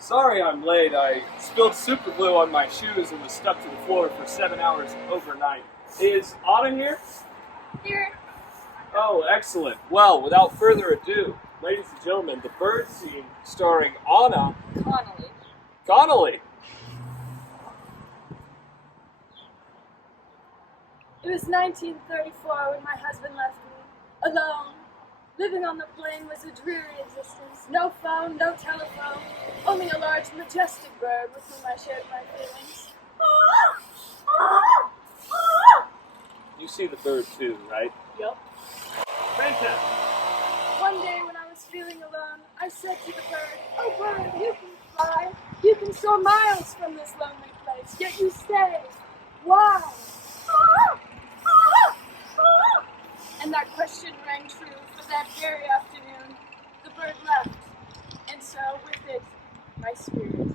Sorry I'm late. I spilled super glue on my shoes and was stuck to the floor for 7 hours overnight. Is Anna here? Here. Oh, excellent. Well, without further ado, ladies and gentlemen, the Bird Scene starring Anna Connolly. It was 1934 when my husband left me, alone. Living on the plain was a dreary existence. No phone, no telephone, only a large, majestic bird with whom I shared my feelings. You see the bird too, right? Yep. Fantastic. One day when I was feeling alone, I said to the bird, "Oh bird, you can fly. You can soar miles from this lonely place, yet you stay. Why?" And that question rang true, for that very afternoon, the bird left, and so with it, my spirit.